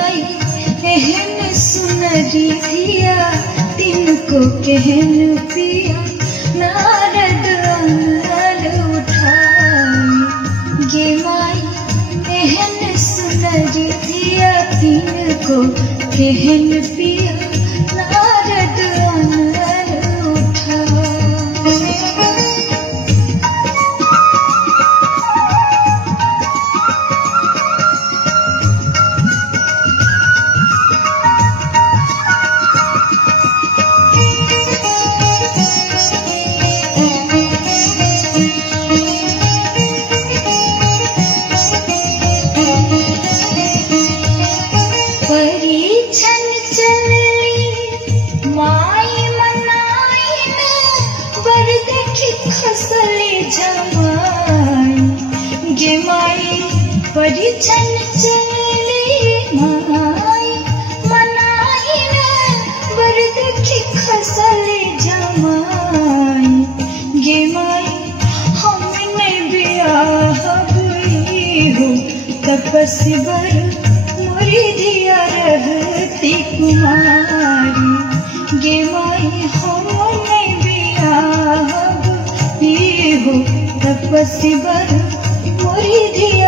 माई एहन सुनरी धिया तिनको कहन पिया नारद अंगल उठाई। गे माई एहन सुनरी धिया तिनको कहन पिया नारद अंगल उठाई। परिछन चलली माई मनाइन बर देखी खसली जमाई। गे माई परिछन चलली माई मनाइन बर देखी खसली जमाई। गे माई हमने बियाह हुई हो तपस्वी बर मोरी धिया रहती कुमारी। गे माई हमने बियाह हुई हो तपस्वी बर मोरी धिया